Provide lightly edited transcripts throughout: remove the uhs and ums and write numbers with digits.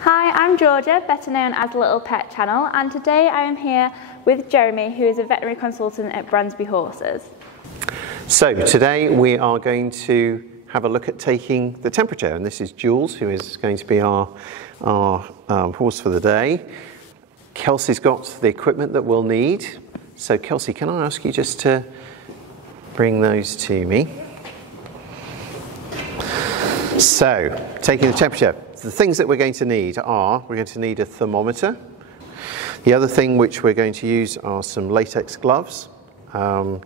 Hi, I'm Georgia, better known as Lilpetchannel, and today I am here with Jeremy, who is a veterinary consultant at Bransby Horses. So today we are going to have a look at taking the temperature, and this is Jules, who is going to be our horse for the day. Kelsey's got the equipment that we'll need. So Kelsey, can I ask you just to bring those to me? So, taking the temperature. The things that we're going to need are, we're going to need a thermometer. The other thing which we're going to use are some latex gloves,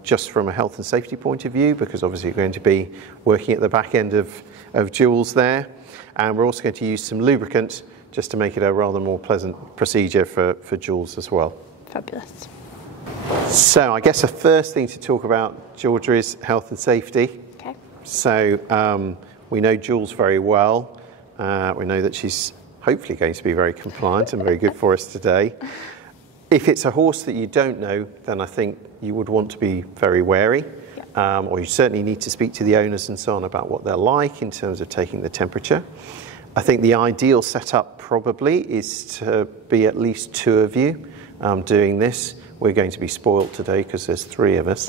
just from a health and safety point of view, because obviously you're going to be working at the back end of Jules there. And we're also going to use some lubricant, just to make it a rather more pleasant procedure for Jules as well. Fabulous. So I guess the first thing to talk about, Georgia, is health and safety. Okay. So we know Jules very well. We know that she's hopefully going to be very compliant and very good for us today. If it's a horse that you don't know, then I think you would want to be very wary. Yeah. Or you certainly need to speak to the owners and so on about what they're like in terms of taking the temperature. I think the ideal setup probably is to be at least two of you doing this. We're going to be spoilt today because there's three of us.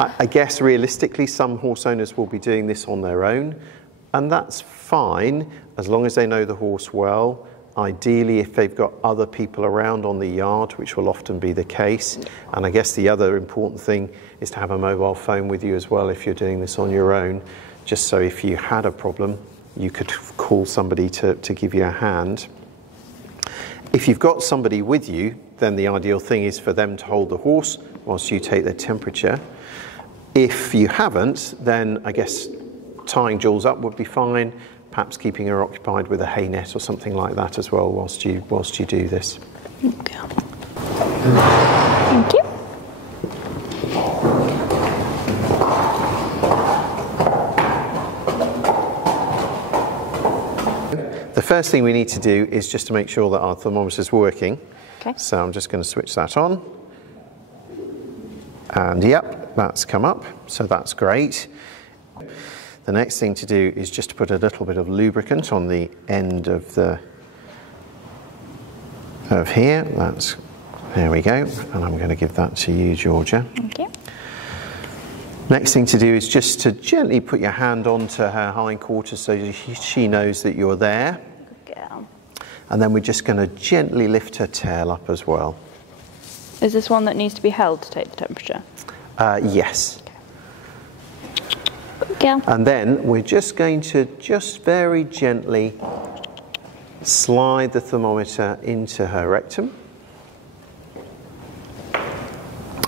I guess realistically some horse owners will be doing this on their own, and that's fine as long as they know the horse well. Ideally, if they've got other people around on the yard, which will often be the case. And I guess the other important thing is to have a mobile phone with you as well if you're doing this on your own, just so if you had a problem, you could call somebody to give you a hand. If you've got somebody with you, then the ideal thing is for them to hold the horse whilst you take their temperature. If you haven't, then I guess tying Jules up would be fine, perhaps keeping her occupied with a hay net or something like that as well whilst you do this. Okay. Thank you. The first thing we need to do is just to make sure that our thermometer is working. Okay. So I'm just going to switch that on. And yep, that's come up, so that's great. The next thing to do is just to put a little bit of lubricant on the end of here. There we go, and I'm going to give that to you, Georgia. Thank you. Next thing to do is just to gently put your hand onto her hindquarters so she knows that you're there. Good girl. And then we're just going to gently lift her tail up as well. Is this one that needs to be held to take the temperature? Yes. Good girl. And then we're just going to very gently slide the thermometer into her rectum.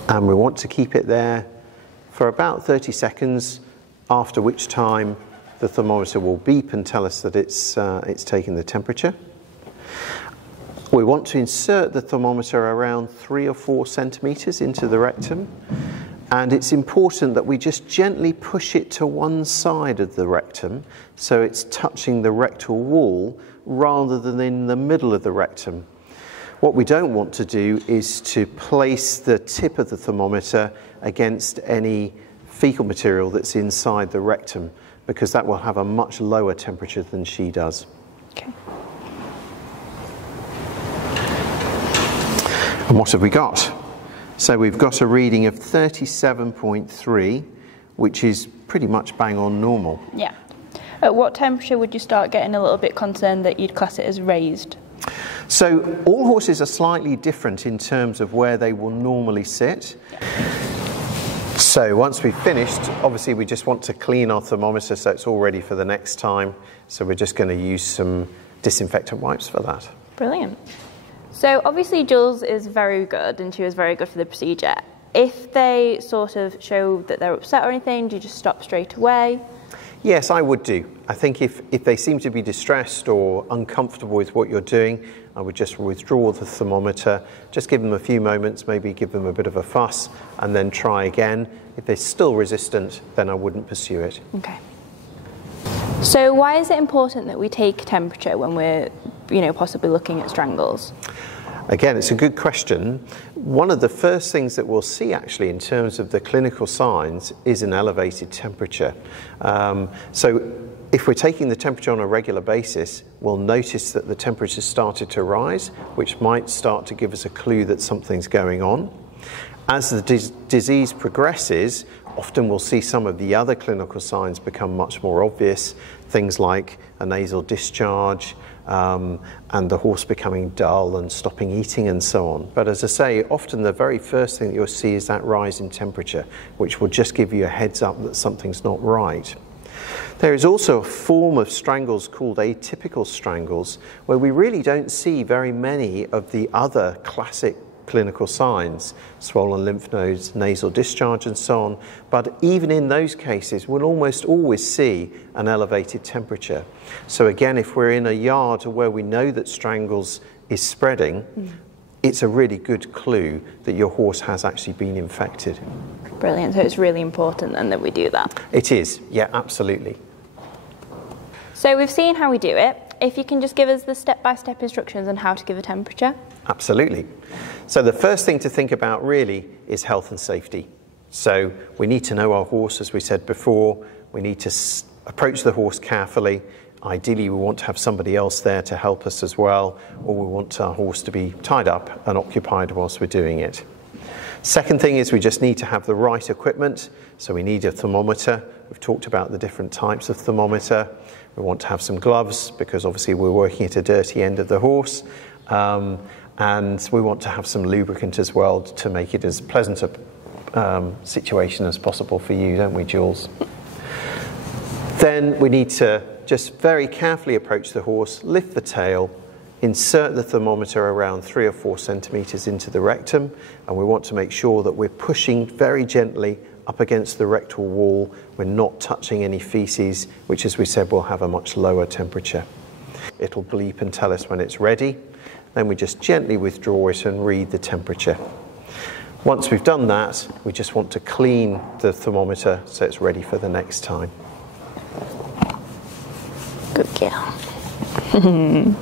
And we want to keep it there for about 30 seconds, after which time the thermometer will beep and tell us that it's taking the temperature. We want to insert the thermometer around 3 or 4 centimetres into the rectum, and it's important that we just gently push it to one side of the rectum so it's touching the rectal wall rather than in the middle of the rectum. What we don't want to do is to place the tip of the thermometer against any fecal material that's inside the rectum, because that will have a much lower temperature than she does. Okay. And what have we got? So we've got a reading of 37.3, which is pretty much bang on normal. Yeah. At what temperature would you start getting a little bit concerned that you'd class it as raised? So all horses are slightly different in terms of where they will normally sit. Yeah. So once we've finished, obviously we just want to clean our thermometer so it's all ready for the next time. So we're just going to use some disinfectant wipes for that. Brilliant. So obviously Jules is very good, and she was very good for the procedure. If they sort of show that they're upset or anything, do you just stop straight away? Yes, I would do. I think if they seem to be distressed or uncomfortable with what you're doing, I would just withdraw the thermometer, just give them a few moments, maybe give them a bit of a fuss, and then try again. If they're still resistant, then I wouldn't pursue it. Okay. So why is it important that we take temperature when we're, possibly looking at strangles? Again, it's a good question. One of the first things that we'll see actually in terms of the clinical signs is an elevated temperature. So if we're taking the temperature on a regular basis, we'll notice that the temperature started to rise, which might start to give us a clue that something's going on. As the disease progresses, often we'll see some of the other clinical signs become much more obvious, things like a nasal discharge, and the horse becoming dull and stopping eating and so on. But as I say, often the very first thing that you'll see is that rise in temperature, which will just give you a heads up that something's not right. There is also a form of strangles called atypical strangles, where we really don't see very many of the other classic clinical signs, swollen lymph nodes, nasal discharge and so on, but even in those cases we'll almost always see an elevated temperature. So again, if we're in a yard where we know that strangles is spreading, it's a really good clue that your horse has actually been infected. Brilliant, so it's really important then that we do that. It is, yeah, absolutely. So we've seen how we do it. If you can just give us the step-by-step instructions on how to give a temperature. Absolutely. So the first thing to think about really is health and safety. So we need to know our horse, as we said before. We need to approach the horse carefully. Ideally, we want to have somebody else there to help us as well, or we want our horse to be tied up and occupied whilst we're doing it. Second thing is we just need to have the right equipment. So we need a thermometer. We've talked about the different types of thermometer. We want to have some gloves because obviously we're working at a dirty end of the horse. And we want to have some lubricant as well to make it as pleasant a situation as possible for you, don't we, Jules? Then we need to just very carefully approach the horse, lift the tail, insert the thermometer around 3 or 4 centimetres into the rectum, and we want to make sure that we're pushing very gently up against the rectal wall. We're not touching any feces, which, as we said, will have a much lower temperature. It'll bleep and tell us when it's ready. Then we just gently withdraw it and read the temperature. Once we've done that, we just want to clean the thermometer so it's ready for the next time. Good girl.